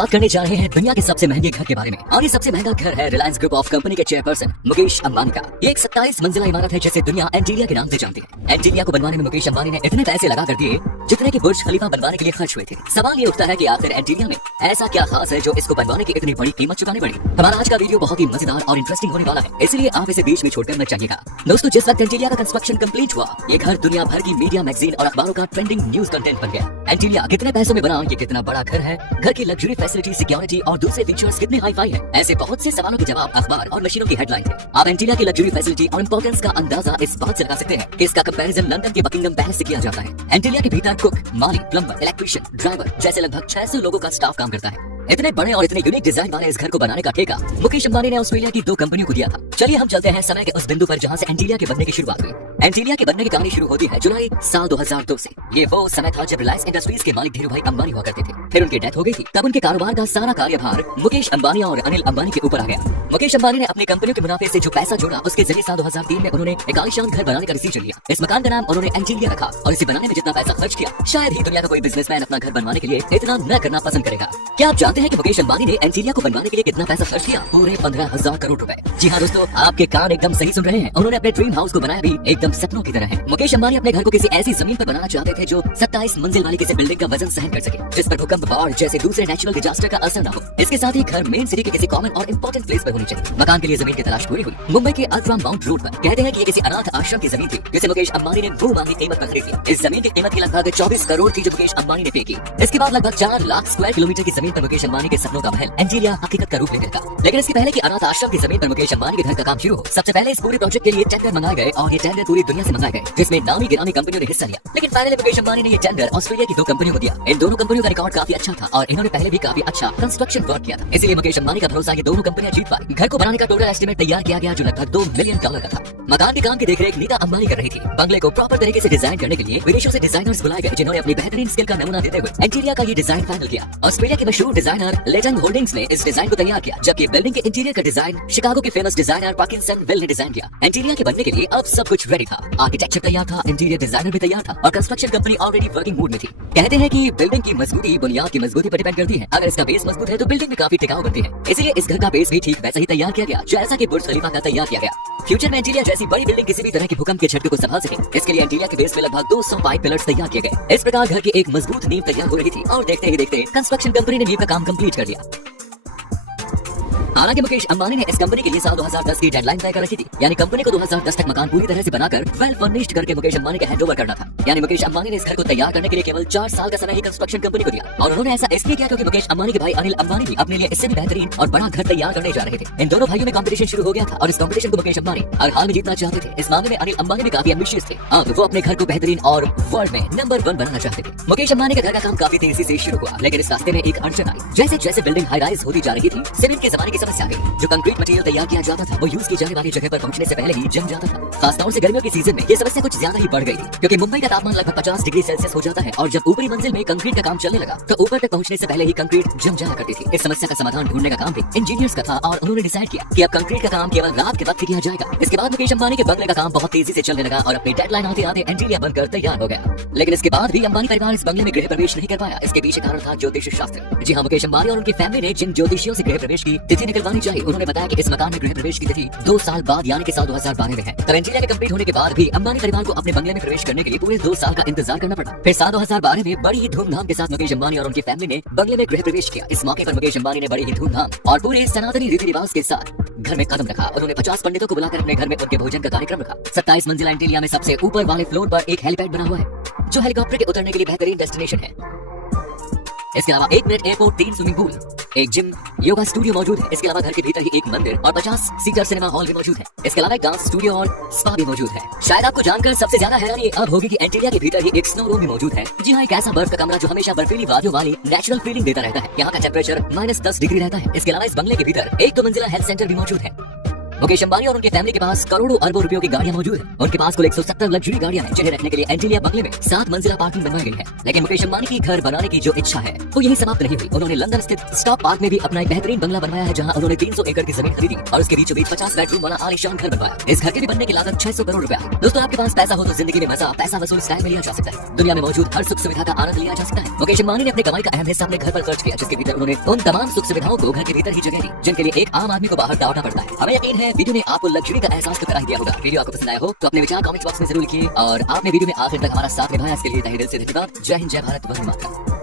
बात करने जा रहे हैं दुनिया के सबसे महंगे घर के बारे में। और ये सबसे महंगा घर है रिलायंस ग्रुप ऑफ कंपनी के चेयरपर्सन मुकेश अंबानी का। ये एक 27 मंजिला इमारत है जिसे दुनिया एंटीलिया के नाम से जानती है। एंटीलिया को बनवाने में मुकेश अंबानी ने इतने पैसे लगा कर दिए जितने की बुर्ज खलीफा बनवाने के लिए खर्च हुए थे। सवाल ये उठता है कि आखिर एंटीलिया में ऐसा क्या खास है जो इसको बनवाने की इतनी बड़ी कीमत चुकानी पड़ी। हमारा आज का वीडियो बहुत ही मजेदार और इंटरेस्टिंग होने वाला है, इसलिए आप इसे बीच में छोड़कर मत जाइएगा। दोस्तों, जिस वक्त एंटीलिया का कंस्ट्रक्शन कंप्लीट हुआ, ये घर दुनिया भर की मीडिया, मैगजीन और अखबारों का ट्रेंडिंग न्यूज कंटेंट बन गया। एंटीलिया कितने पैसों में बना, ये कितना बड़ा घर है, घर की लग्जरी फैसिलिटी, सिक्योरिटी और दूसरे फीचर्स कितने हाई फाई है, ऐसे बहुत से सवालों के जवाब अखबार और मशीनों की हेडलाइन थे। आप एंटीलिया की लग्जरी फैसिलिटी और इंपॉर्टेंस का अंदाजा इस बात से लगा सकते हैं कि इसका कंपैरिजन लंदन के बकिंगम पैलेस से किया जाता है। एंटीलिया के भीतर कुक, माली, प्लम्बर, इलेक्ट्रीशियन, ड्राइवर जैसे लगभग 600 लोगों का स्टाफ काम करता है। इतने बड़े और इतने यूनिक डिजाइन वाले इस घर को बनाने का ठेका मुकेश अंबानी ने ऑस्ट्रेलिया की 2 कंपनियों को दिया था। चलिए हम चलते हैं समय के उस बिंदु पर जहां से एंटीलिया के बनने की शुरुआत हुई। एंटीलिया के बनने की कहानी शुरू होती है जुलाई साल 2002 से। ये वो समय था जब रिलायंस इंडस्ट्रीज के मालिक धीरूभाई अंबानी हुआ करते थे। फिर उनकी डेथ हो गई थी। तब उनके कारोबार का सारा कार्यभार मुकेश अंबानी और अनिल अंबानी के ऊपर आ गया। मुकेश अंबानी ने अपनी कंपनियों के मुनाफे से जो पैसा जोड़ा, उसके जरिए साल 2003 में उन्होंने एक आलीशान घर बनाने का डिसीजन लिया। इस मकान का नाम उन्होंने एंटीलिया रखा और इसे बनाने में जितना पैसा खर्च किया, शायद ही दुनिया का कोई बिजनेसमैन अपना घर बनवाने के लिए इतना न करना पसंद करेगा। क्या आप जानते हैं कि मुकेश अंबानी ने एंटीलिया को बनवाने के लिए कितना पैसा खर्च किया? पूरे 15,000 करोड़ रुपए। जी हाँ दोस्तों, आपके कान एकदम सही सुन रहे हैं। उन्होंने अपने ड्रीम हाउस को बनाया भी एकदम सपनों की तरह है। मुकेश अंबानी अपने घर को किसी ऐसी जमीन पर बनाना चाहते थे जो 27 मंजिल वाली किसी बिल्डिंग का वजन सहन कर सके, जिस पर भूकंप, बाढ़ जैसे दूसरे नेचुरल डिजास्टर का असर न हो। इसके साथ ही घर मेन सिटी के किसी कॉमन और इंपॉर्टेंट प्लेस पर होनी चाहिए। मकान के लिए जमीन की तलाश पूरी हुई। मुंबई के अल्ट्रा माउंट रोड पर। कहते हैं कि ये किसी अनाथ आश्रम की जमीन थी जिसे मुकेश अंबानी ने मुंह मांगी कीमत पर खरीद लिया। इस जमीन की कीमत की लगभग 24 करोड़ थी जो मुकेश अंबानी ने पे की। इसके बाद लगभग 4 लाख स्क्वायर किलोमीटर की जमीन पर मुकेश अंबानी के सपनों का महल एंटीलिया हकीकत का रूप लेने लगा। लेकिन इसके पहले कि अनाथ आश्रम की जमीन पर मुकेश अंबानी के घर का काम शुरू हो, सबसे पहले इस पूरे प्रोजेक्ट के लिए टेंडर मंगाए गए और ये टेंडर पूरी दुनिया से मंगाए गए, जिसमें नामी गिरामी कंपनियों ने हिस्सा लिया। लेकिन फाइनली मुकेश अंबानी ने ये टेंडर ऑस्ट्रेलिया की 2 कंपनियों को दिया। इन दोनों कंपनियों का रिकॉर्ड काफी अच्छा था और इन्होंने पहले भी काफी अच्छा कंस्ट्रक्शन वर्क किया था, इसलिए मुकेश अंबानी का भरोसा ये दोनों कंपनियां जीत पाई। घर को बनाने का टोटल एस्टिमेट तैयार किया गया जो लगभग $2 मिलियन का था। मकान के काम की देखरेख नीता अंबानी कर रही थी। बंगले को प्रॉपर तरीके से डिजाइन करने के लिए विदेशों से डिजाइनर्स बुलाए गए, जिन्होंने अपनी बेहतरीन स्किल का नमूना देते हुए एंटीलिया का ये डिजाइन फाइनल किया। ऑस्ट्रेलिया के मशहूर डिजाइनर लेटंग होल्डिंग्स ने इस डिजाइन को तैयार किया, जबकि बिल्डिंग के इंटीरियर का डिजाइन शिकागो के फेमस डिजाइनर पार्किंसन वेल ने डिजाइन किया। एंटीलिया के बनने के लिए अब सब कुछ रेडी था। आर्किटेक्चर तैयार था, इंटीरियर डिजाइनर भी तैयार था और construction company already working mood में थी। कहते हैं कि बिल्डिंग की मजबूती बुनियाद की मजबूती पर डिपेंड करती है। अगर इसका बेस मजबूत है तो बिल्डिंग भी काफी टिकाऊ बनती है। इसलिए इस घर का बेस भी ठीक वैसा ही तैयार किया गया जैसा कि बुर्ज खलीफा का तैयार किया गया। फ्यूचर में एंटीलिया जैसी बड़ी बिल्डिंग किसी भी तरह के भूकंप के झटके को संभाल सके, इसके लिए एंटीलिया के बेस में लगभग 200 पाइप पिलर्स तैयार किए गए। इस प्रकार घर की एक मजबूत नींव तैयार हो रही थी और देखते ही देखते कंस्ट्रक्शन कंपनी ने नींव का काम कंप्लीट कर दिया। हालांकि मुकेश अंबानी ने इस कंपनी के लिए साल 2010 की डेडलाइन तय कर रखी थी, यानी कंपनी को 2010 तक मकान पूरी तरह से बनाकर वेल फर्निश्ड करके मुकेश अंबानी का हैंडओवर करना था। यानी मुकेश अंबानी ने इस घर को तैयार करने के लिए केवल 4 साल का समय ही कंस्ट्रक्शन कंपनी को दिया और उन्होंने ऐसा इसलिए किया क्योंकि मुकेश अंबानी के भाई अनिल अंबानी भी अपने लिए इससे भी बेहतरीन और बड़ा घर तैयार करने जा रहे थे। इन दोनों भाइयों में कंपटीशन शुरू हो गया था और इस कंपटीशन को मुकेश अंबानी हर हाल में जीतना चाहते थे। इस मामले में अनिल अंबानी भी काफी एम्बिशियस थे। अब वो अपने घर को बेहतरीन और वर्ल्ड में नंबर 1 बनाना चाहते थे। मुकेश अंबानी के घर का काम काफी तेजी से शुरू हुआ, लेकिन इस रास्ते में एक अड़चन आई। जैसे जैसे बिल्डिंग हाई राइज होती जा रही थी, सीमेंट के जमाने की समस्या आ गई। जो कंक्रीट मटेरियल तैयार किया जाता था वो यूज की जाने वाली जगह पर पहुंचने से पहले ही जम जाता था। खासतौर से गर्मियों के सीजन में ये समस्या कुछ ज्यादा ही बढ़ गई थी, क्योंकि मुंबई का तापमान लगभग 50 डिग्री सेल्सियस हो जाता है और जब ऊपरी मंजिल में कंक्रीट का काम चलने लगा तो ऊपर तक पहुंचने से पहले ही कंक्रीट जम जाया करती थी। इस समस्या का समाधान ढूंढने का काम भी इंजीनियर्स का था और उन्होंने डिसाइड किया कि अब कंक्रीट का काम केवल रात के वक्त किया जाएगा। इसके बाद मुकेश अंबानी के बंगले का काम बहुत तेजी से चलने लगा और अपनी डेडलाइन आते आते एंटीलिया बनकर तैयार हो गया। लेकिन इसके बाद भी अंबानी परिवार इस बंगले में गृह प्रवेश नहीं कर पाया। इसके पीछे कारण था ज्योतिष शास्त्र। जी हाँ, मुकेश अंबानी और उनकी फैमिली ने जिन ज्योतिषियों से गृह प्रवेश की तिथि निकलवानी चाहिए, उन्होंने बताया कि इस मकान में गृह प्रवेश की तिथि 2 साल बाद यानी कि साल 2012 में है। तब एंटीलिया के कंप्लीट होने के बाद भी अंबानी परिवार को अपने बंगले में प्रवेश करने के लिए पूरे 2 साल का इंतजार करना पड़ा। फिर साल 2012 में बड़ी ही धूमधाम के साथ मुकेश अंबानी और उनकी फैमिली ने बंगले में गृह प्रवेश किया। इस मौके पर मुकेश अंबानी ने बड़ी ही धूमधाम और पूरे सनातनी रीति रिवाज के साथ घर में कदम रखा। उन्होंने 50 पंडितों को बुलाकर अपने घर में उनके भोजन का कार्यक्रम रखा। 27 मंजिला एंटीलिया में सबसे ऊपर वाले फ्लोर पर एक हेलीपैड बना हुआ है जो हेलीकॉप्टर के उतरने के लिए बेहतरीन डेस्टिनेशन है। इसके अलावा 1 मिनट एयरपोर्ट, 3 स्विमिंग पूल, एक जिम, योगा स्टूडियो मौजूद है। इसके अलावा घर के भीतर ही एक मंदिर और 50 सीटर सिनेमा हॉल भी मौजूद है। इसके अलावा एक डांस स्टूडियो और स्पा भी मौजूद है। शायद आपको जानकर सबसे ज्यादा हैरानी अब होगी कि एंटीलिया के भीतर ही एक स्नो रूम भी मौजूद है। जी हाँ, एक ऐसा बर्फ का कमरा जो हमेशा बर्फीली वादियों वाली नेचुरल फीलिंग देता रहता है। यहाँ का टेम्परेचर -10 डिग्री रहता है। इसके अलावा इस बंगले के भीतर एक 2 मंजिला हेल्थ सेंटर भी मौजूद है। मुकेश अंबानी और उनके फैमिली के पास करोड़ों अरबों रुपयों की गाड़ियां मौजूद हैं। उनके पास कुल 170 लग्जरी गाड़ियां हैं, जिन्हें रखने के लिए एंटीलिया बंगले में 7 मंजिला पार्किंग बनवाई गई है। लेकिन मुकेश अंबानी की घर बनाने की जो इच्छा है वो यही समाप्त नहीं हुई। उन्होंने लंदन स्थित स्टॉक पार्क में भी अपना एक बेहतरीन बंगला बनवाया है, जहां उन्होंने 300 एकड़ की जमीन खरीदी और उसके बीचों बीच 50 बेडरूम वाला आलीशान घर बनवाया। इस घर के भी बनने की लागत 600 करोड़ रुपया। दोस्तों, आपके पास पैसा हो तो जिंदगी में मजा पैसा वसूल स्टाइल में लिया जा सकता है। दुनिया में मौजूद हर सुख सुविधा का आनंद लिया जा सकता है। मुकेश अंबानी ने अपनी कमाई का अहम हिस्सा अपने घर पर खर्च किया, जिसके भीतर उन्होंने उन तमाम सुख सुविधाओं को घर के भीतर ही जगह दी, जिनके लिए एक आम आदमी को बाहर दौड़ना पड़ता है। हमें यकीन है वीडियो ने आपको लग्जरी का एहसास तो करा ही दिया होगा। वीडियो आपको पसंद आया हो तो अपने विचार कमेंट बॉक्स में जरूर लिखिए और आपने वीडियो में आखिर तक हमारा साथ निभाया, इसके लिए तहे दिल से धन्यवाद। जय हिंद, जय भारत, वंदे मातरम।